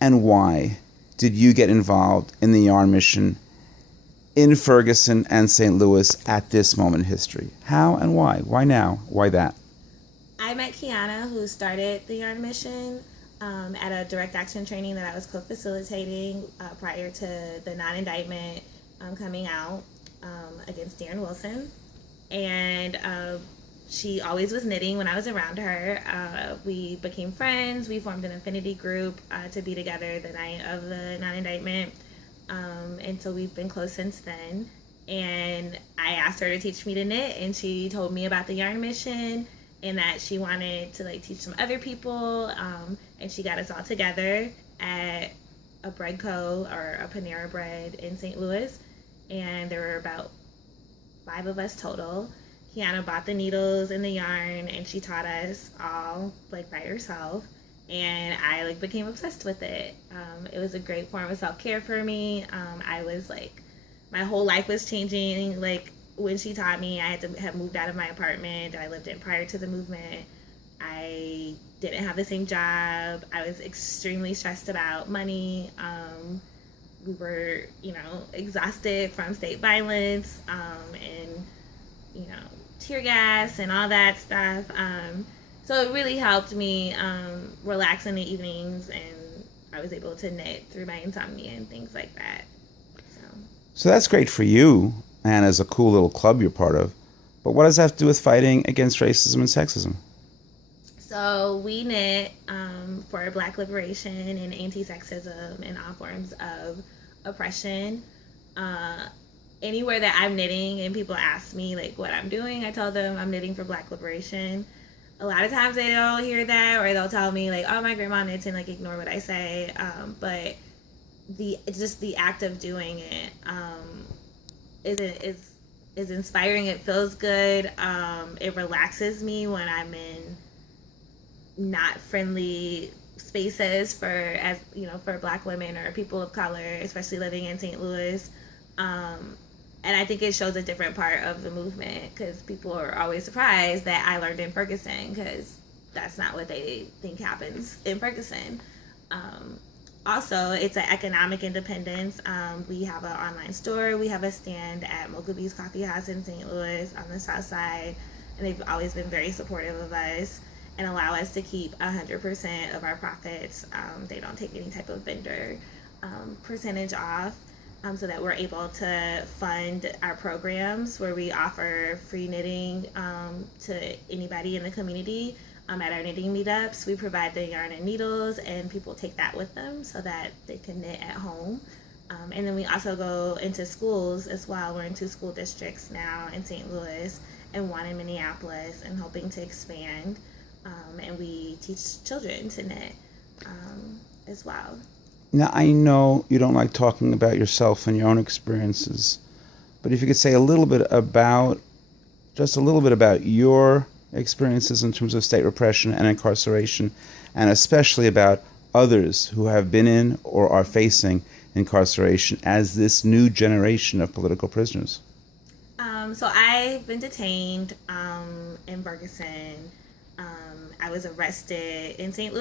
And why did you get involved in the yarn mission in Ferguson and St. Louis at this moment in history? How and why? Why now? Why that? I met Kiana, who started the yarn mission, at a direct action training that I was co-facilitating prior to the non-indictment coming out against Darren Wilson. And she always was knitting when I was around her. We became friends. We formed an affinity group to be together the night of the non-indictment. And so we've been close since then. And I asked her to teach me to knit, and she told me about the yarn mission and that she wanted to teach some other people. And she got us all together at a bread co. or a Panera Bread in St. Louis. And there were about 5 of us total. Kiana bought the needles and the yarn, and she taught us all by herself. And I became obsessed with it. It was a great form of self-care for me. I was my whole life was changing. When she taught me, I had to have moved out of my apartment that I lived in prior to the movement. I didn't have the same job. I was extremely stressed about money. We were, exhausted from state violence, and, tear gas and all that stuff. So it really helped me relax in the evenings, and I was able to knit through my insomnia and things like that. So that's great for you, and as a cool little club you're part of. But what does that have to do with fighting against racism and sexism? So we knit for Black liberation and anti-sexism and all forms of oppression. Anywhere that I'm knitting and people ask me what I'm doing, I tell them I'm knitting for Black liberation. A lot of times they don't hear that, or they'll tell me oh, my grandma knits, and ignore what I say. But the act of doing it is inspiring. It feels good. It relaxes me when I'm in not friendly spaces for Black women or people of color, especially living in St. Louis. And I think it shows a different part of the movement, because people are always surprised that I learned in Ferguson, because that's not what they think happens in Ferguson. Also, it's an economic independence. We have an online store. We have a stand at Mocha Bee's Coffee House in St. Louis on the south side, and they've always been very supportive of us and allow us to keep 100% of our profits. They don't take any type of vendor percentage off. So that we're able to fund our programs where we offer free knitting to anybody in the community. At our knitting meetups, we provide the yarn and needles, and people take that with them so that they can knit at home. And then we also go into schools as well. We're in 2 school districts now in St. Louis and 1 in Minneapolis, and hoping to expand. And we teach children to knit as well. Now, I know you don't like talking about yourself and your own experiences, but if you could say just a little bit about your experiences in terms of state repression and incarceration, and especially about others who have been in or are facing incarceration as this new generation of political prisoners. So I've been detained in Ferguson. I was arrested in St. Louis.